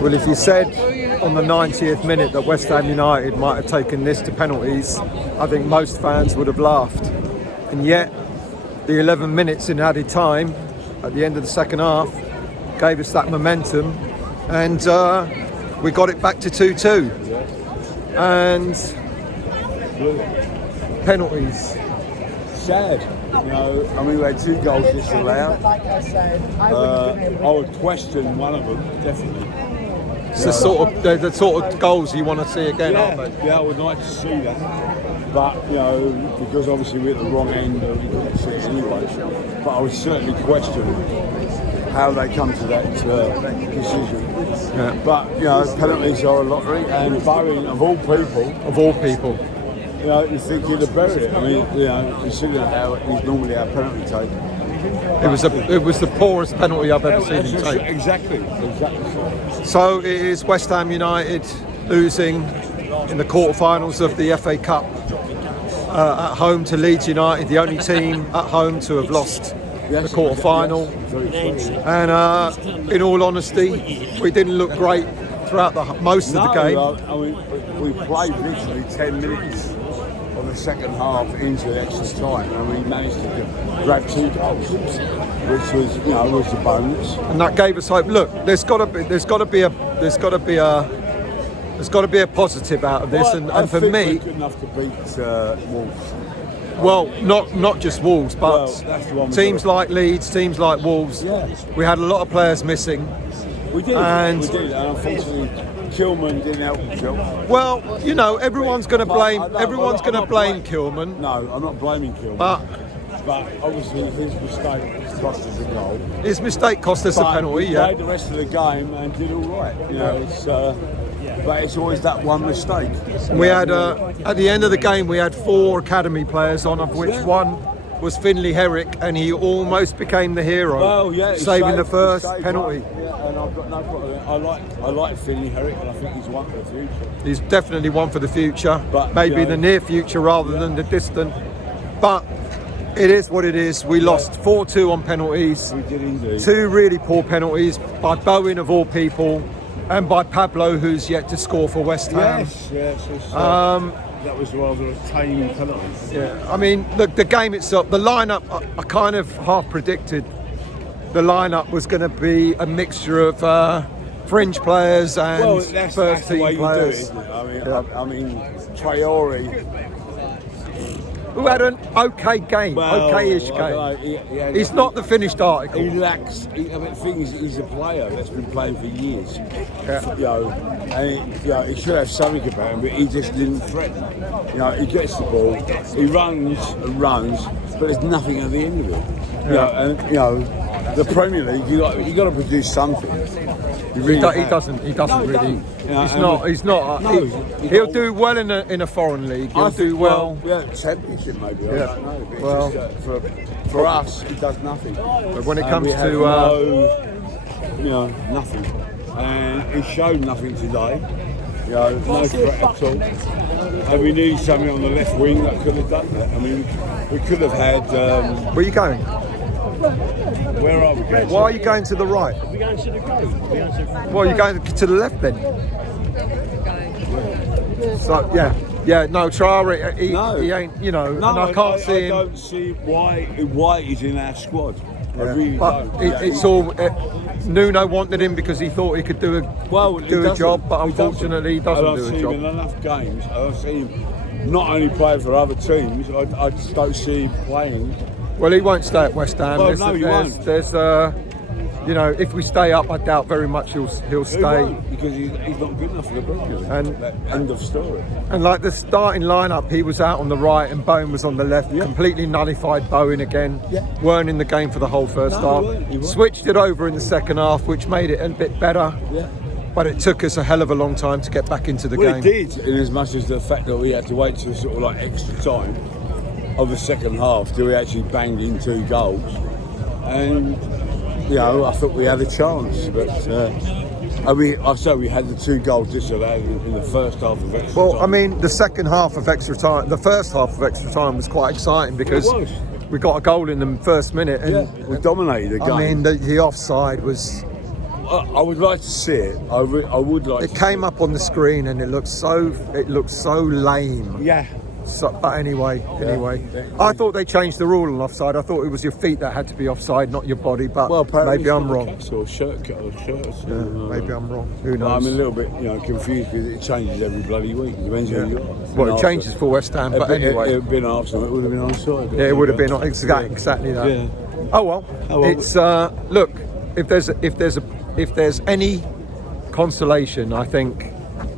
Well, if you said on the 90th minute that West Ham United might have taken this to penalties, I think most fans would have laughed. And yet, the 11 minutes in added time at the end of the second half gave us that momentum, and we got it back to 2-2. And penalties. Sad. You know, I mean, we had 2 goals disallowed. I would question one of them, definitely. It's the sort of goals you want to see again, aren't they? Yeah, I would like to see that. But, you know, because obviously we're at the wrong end, we couldn't see it anyway. But I would certainly question how they come to that decision. Yeah. But, you know, penalties are a lottery, and Bowen, of all people, you know, you think he'd have buried it. I mean, you know, considering how he's normally our penalty taker. It was the poorest penalty I've ever seen him take. Exactly. So it is West Ham United losing in the quarterfinals of the FA Cup at home to Leeds United, the only team at home to have lost the quarter-final. And in all honesty, we didn't look great throughout most of the game. I mean, we played literally 10 minutes of the second half into the extra time, and we managed to grab 2 goals, which was, you know, was a bonus. And that gave us hope. Look, there's got to be a positive out of this, Well, and for me, we're good enough to beat Wolves. well, not just Wolves, but that's the one teams like Leeds, teams like Wolves. Yeah. We had a lot of players missing. We did, and unfortunately, Kilman didn't help himself. Well, you know, everyone's going to blame Kilman. No, I'm not blaming Kilman. But obviously, his mistake cost us a goal. His mistake cost us a penalty. He played the rest of the game and did all right. You know, but it's always that one mistake. We had at the end of the game, we had 4 academy players on, of which one was Finlay Herrick, and he almost became the hero, saving the first penalty. Right. Yeah, and I've got no problem. I like Finlay Herrick, and I think he's one for the future. He's definitely one for the future, but maybe the near future rather than the distant. But it is what it is. We lost 4-2 on penalties. We did indeed. 2 really poor penalties by Bowen of all people, and by Pablo, who's yet to score for West Ham. Yes. That was rather a tame penalty. Yeah, I mean, the game itself, the lineup, I kind of half predicted the lineup was going to be a mixture of fringe players and first team players. Do it, isn't it? I mean, Traore, who had an okay game, okay-ish game. He's not the finished article. He lacks. I mean, the thing is, he's a player that's been playing for years. Yeah. You know, and he should have something about him, but he just didn't threaten. You know, he gets the ball, he runs and runs, but there's nothing at the end of it. You know, the Premier League, you got to produce something. He doesn't really. He'll do well in a foreign league. He'll do well. Championship maybe. I don't know. But well, for us, he does nothing. But when it comes to nothing, and he showed nothing today. You know, no threat at all. And we need something on the left wing that could have done that. I mean, we could have had. Where are you going? Where are we going? Why are you going to the right? We're going to the goal. Well, you're going to the left then. So no, Traore, he ain't, you know, and I can't see him. I don't see why he's in our squad. I really but don't. It's all. Nuno wanted him because he thought he could do a job, but unfortunately he doesn't do a job. I don't see him in enough games. I don't see him not only playing for other teams. I just don't see him playing. Well, he won't stay at West Ham. Well, he won't. There's you know, if we stay up, I doubt very much he'll stay. He won't, because he's not good enough for the Premier League. And end of story. And like the starting lineup, he was out on the right and Bowen was on the left. Yeah. Completely nullified Bowen again. Yeah. Weren't in the game for the whole first half. He weren't. Switched it over in the second half, which made it a bit better. Yeah. But it took us a hell of a long time to get back into the game. It did, in as much as the fact that we had to wait till sort of like extra time of the second half till we actually banged in 2 goals. And you know, I thought we had a chance, but I said we had the 2 goals disallowed in the first half of extra time. I mean, the second half of extra time, the first half of extra time was quite exciting because we got a goal in the first minute. And, we dominated the game. I mean, the offside was... I would like to see it. I would like. It came up on the screen and it looked so lame. Yeah. So, but anyway, I thought they changed the rule on offside. I thought it was your feet that had to be offside, not your body. But maybe I'm wrong. Or shirts. Maybe I'm wrong. Who knows? I'm a little bit, confused because it changes every bloody week. It depends who you are. Well, it changes for West Ham, but anyway, it would have been Arsenal. It would have been onside. Yeah, it would have been exactly that. Yeah. Oh well. It's look. If there's any consolation, I think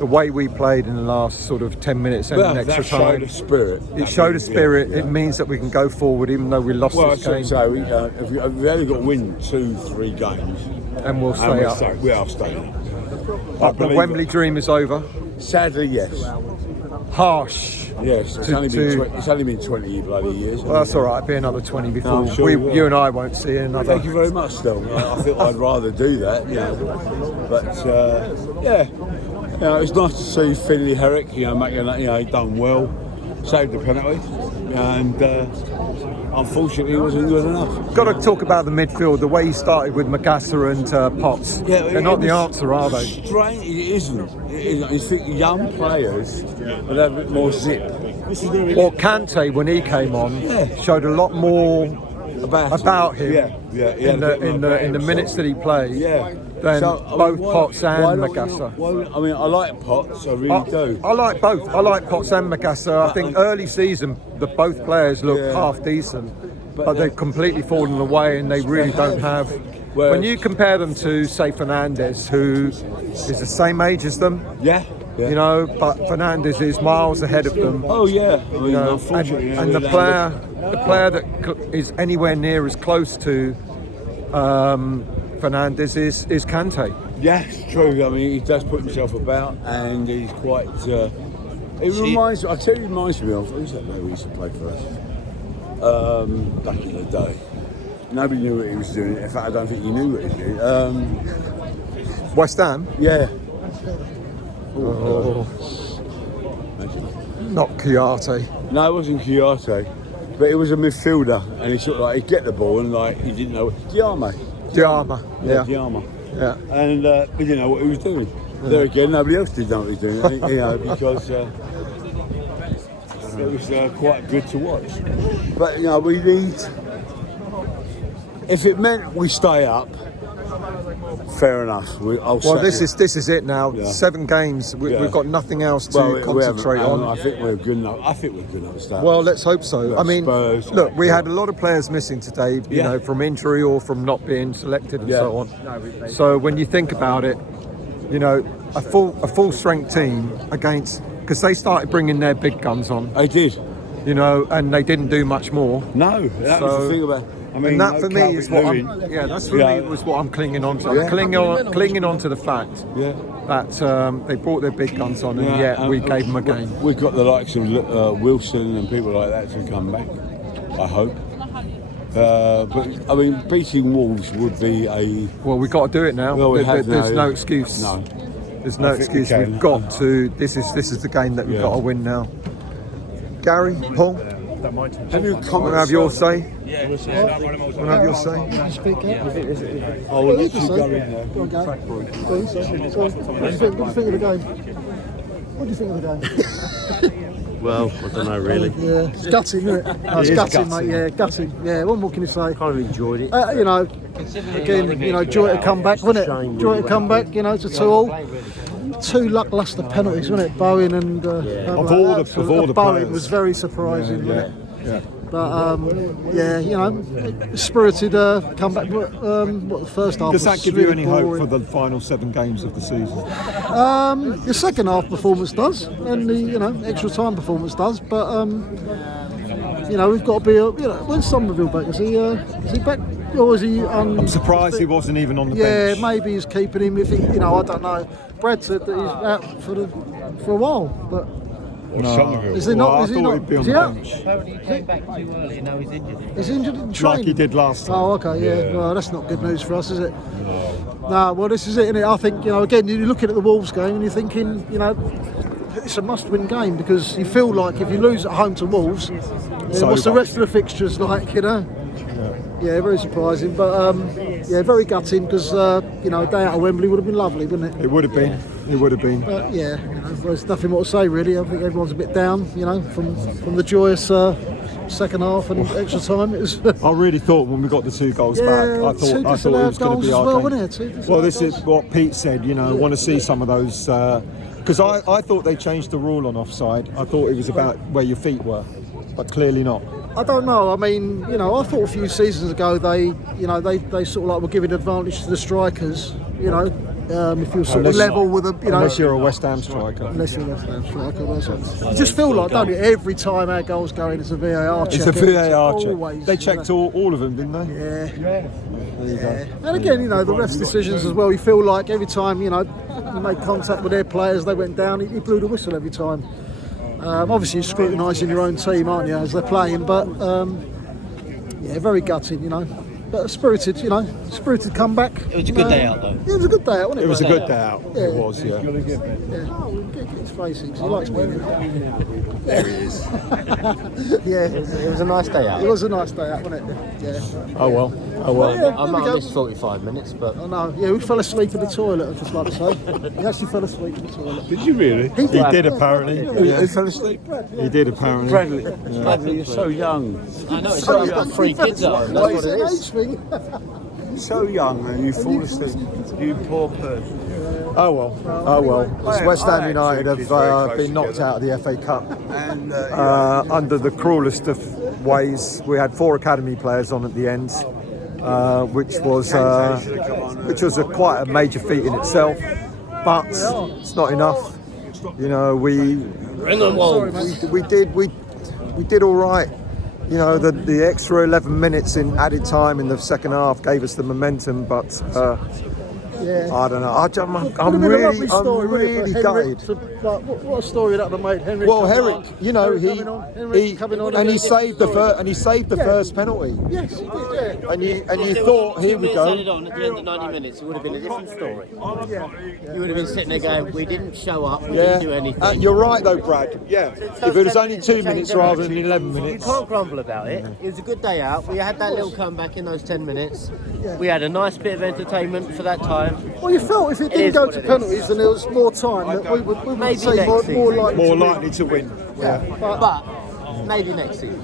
the way we played in the last sort of 10 minutes and extra time. Showed a spirit. It showed a spirit. Yeah. It means that we can go forward even though we lost this game. So we only got to win 2-3 games. And we'll stay up. We are staying. But the Wembley dream is over. Sadly, yes. Harsh. Yes, it's only been 20 bloody years. Well, that's all right. It'll be another 20 before you and I won't see another. Thank you very much, though. I think I'd rather do that, But it's nice to see Finley Herrick, making that, done well, saved the penalty, and unfortunately, it wasn't good enough. Got to talk about the midfield. The way he started with Magassa and Potts. Yeah, they're not the answer, are they? Strange, it isn't. You think young players would have a bit more zip. Or Kante, when he came on, showed a lot more about him. In the minutes that he played. Than both Potts and Magassa. I like Potts, I really do. I like both. I like Potts and Magassa. I think early season, both players look half decent, but they've completely fallen away and they really don't have. When you compare them to, say, Fernandes, who is the same age as them, but Fernandes is miles ahead of them. Oh yeah, unfortunately, and the player that is anywhere near as close to Fernandes is Kante. Yeah, it's true. I mean, he does put himself about, and he's quite. It reminds me of who's that guy who used to play for us back in the day. Nobody knew what he was doing. In fact, I don't think he knew what he was doing. West Ham? Yeah. Not Kouyaté. No, it wasn't Kouyaté, but it was a midfielder, and he sort of he'd get the ball and he didn't know. Diarma. Diarma. Yeah. And he didn't know what he was doing. There again, nobody else did know what he was doing. Because it was quite good to watch. But we need. If it meant we stay up, fair enough. This is it now. Yeah. 7 games. We've got nothing else to concentrate on. I think we're good enough. To start. Well, let's hope so. I mean, look, we had a lot of players missing today. You know, from injury or from not being selected and so on. So when you think about it, a full strength team against, because they started bringing their big guns on. They did. And they didn't do much more. No, that was the thing about. I mean, and that for me is what was what I'm clinging on to. I'm clinging on to the fact that they brought their big guns on, and yet we gave them a game. We've got the likes of Wilson and people like that to come back, I hope. But I mean, beating Wolves would be a. Well, we've got to do it now. Well, there's no excuse. No, there's no excuse. We've got to. This is the game that we've got to win now. Gary, Paul. Have you want to have your say? Yeah. Want to have your say? I'll let you go in there. What do you think of the game? What do you think of the game? Well, I don't know really. Yeah, it's gutting, isn't it? No, it's gutting, mate. Yeah, gutting. Yeah, what more can you say? Kind of enjoyed it. Again, joy to come back, wasn't it? Joy to come back. To 2-2. 2 lacklustre penalties, wasn't it? Bowen and of all the Bowen players. was very surprising, wasn't it? But spirited comeback. The first half. Does that was give really you any boring. hope for the final 7 games of the season? The second half performance does, and the extra time performance does. But we've got to be. When's Somerville back? Is he back? Or is he? I'm surprised he wasn't even on the bench. Yeah, maybe he's keeping him. If he, I don't know. Brad said that he's out for a while, but. No. Is he not? I Is he thought not? he'd be on Is the he out? bench. He came back too early and now he's injured. He's injured in training? Like he did last time. Oh, okay, yeah. Well, that's not good news for us, is it? No, well, this is it, isn't it? I think, again, you're looking at the Wolves game and you're thinking, it's a must-win game because you feel like if you lose at home to Wolves, So what's the rest of the fixtures like, you know? Yeah, very surprising, but yeah, very gutting because you know, a day out of Wembley would have been lovely, wouldn't it? It would have been. It would have been. But yeah, you know, there's nothing more to say really. I think everyone's a bit down, you know, from the joyous second half and extra time. It was. I really thought when we got the 2 goals back, I thought it was going to be our well, game. wasn't it? Well, this is what Pete said. You know, I want to see some of those because I thought they changed the rule on offside. I thought it was about where your feet were, but clearly not. I don't know. I mean, you know, I thought a few seasons ago they sort of like were giving advantage to the strikers. You know, if you're sort of level with them, you know. Unless you're a West Ham striker. Unless you're a West Ham striker, you just feel like, don't you? Every time our goals go in, it's a VAR check. It's a VAR check. Always, they checked all of them, didn't they? Yeah. There you go. And again, you know, the ref's decisions as well. You feel like every time, you know, you made contact with their players, they went down. He blew the whistle every time. Obviously, you're scrutinising your own team, aren't you, as they're playing? But yeah, very gutting, you know. But a spirited, you know, spirited comeback. It was a good day out, though. Yeah, it was a good day out, wasn't it? It was a good day out. Yeah. It was, yeah. Yeah. Oh, we'll get his face in, 'cause he likes winning. There he is. Yeah. It was a nice day out. It was a nice day out, wasn't it? Yeah. Oh well. Oh well. Yeah, I there might we have go. missed 45 minutes, but I know. Yeah, we fell asleep in the toilet, I'd just like to say. He actually fell asleep in the toilet. Did you really? He did apparently. Who fell asleep? He did apparently. Bradley, you're so young. I know it's I've got 3 kids at home. That's what it It's is. an age thing. So young and you fall asleep. You poor person. Oh well. Oh well. As West Ham I United actually have very close been knocked together. out of the FA Cup And under the cruelest of ways. We had 4 academy players on at the end, which was quite a major feat in itself. But it's not enough. You know, we did all right. You know, the extra 11 minutes in added time in the second half gave us the momentum, but Yeah. I don't know. I'm Would have been a really lovely story, wouldn't it, for Henrik gutted. to, like, what a story that would have made. Henrik Well, coming Herrick, on. you know, Henrik he coming on and he a saved the story. Yeah. first penalty. Yes, he did. Yeah. And you thought, here we Added go. on at the end of 90 minutes, it would have been a different story. Yeah. You would have been sitting there going, we didn't show up, we didn't do anything. You're right though, Brad. Yeah. If it was only 2 minutes rather than 11 You minutes. can't grumble about it. It was a good day out. We had that little comeback in those 10 minutes. We had a nice bit of entertainment for that time. Well, you felt if it It didn't is go what to it is. penalties, then there was more time that we would Maybe say next more season. likely. More to win. likely to win. Yeah. But maybe next season.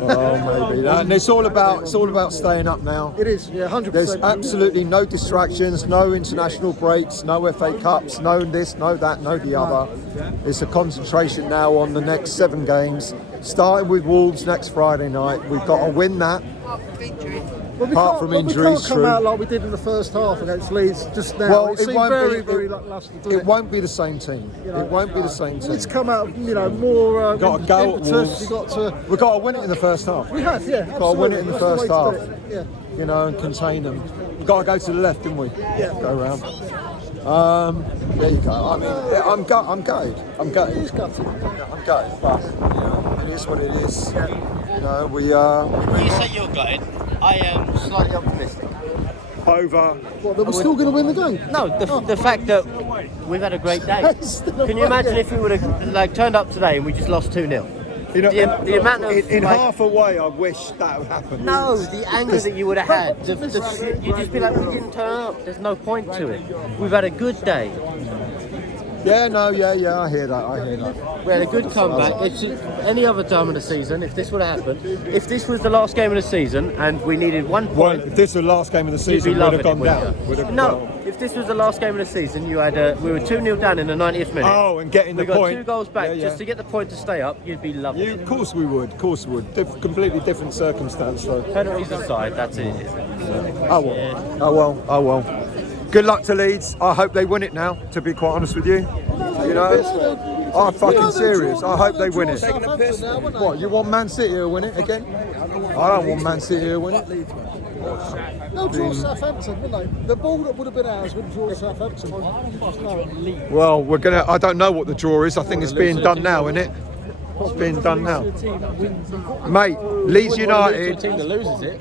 Oh, maybe. And it's all about staying up now. It is, yeah, 100%. There's absolutely no distractions, no international breaks, no FA Cups, no this, no that, no the other. It's a concentration now on the next 7 games, starting with Wolves next Friday night. We've got to win that. Well, we apart can't- from well, injuries, we can't come true. out like we did in the first half against Leeds just now. Well, it it seemed won't very, be. very lacklustre. It won't be the same team. It won't be the same team. It's come out, you know, more Got to go at impetus. Wolves. You got to. We've got to win it in the first half. We have, yeah. Got to win it in the absolutely. first That's the way half. to do it, You know, and contain them. We've got to go to the left, didn't we? Yeah. Go round. There you go. I mean, I'm gutted. I'm yeah. gutted. It's gutted. I'm gutted. But you know, it is what it is. You know, we are You say you're gutted. I am slightly optimistic. over. What, that we're still going to win the game? No, the fact that we've had a great day. Can you imagine if we would have turned up today and we just lost 2-0? You know, The amount of in half a way, I wish that would happen. No, the anger that you would have had. You'd just be like, we didn't turn up. There's no point to it. We've had a good day. Yeah, no, yeah. I hear that. We had a good comeback. It's any other time of the season, if this would have happened, if this was the last game of the season and we needed 1 point, Well, if this was the last game of the you'd season, be we'd have loving gone it, down. wouldn't We'd you? have No, if this was the last game of the season, we were 2-0 down in the 90th minute. Oh, and getting we the got point. 2 goals back Yeah. just to get the point to stay up. You'd be loving it. Of course we would. Completely different circumstance, though. Penalties aside, that's it. Oh well. Good luck to Leeds. I hope they win it now, to be quite honest with you. You know, I'm fucking serious. I hope they win it. What, you want Man City to win it again? I don't want Man City to win it. They'll draw Southampton, wouldn't they? The ball that would have been ours would draw Southampton. Well, I don't know what the draw is. I think it's being done now, isn't it? It's being done now. Mate, Leeds United. Team that loses it.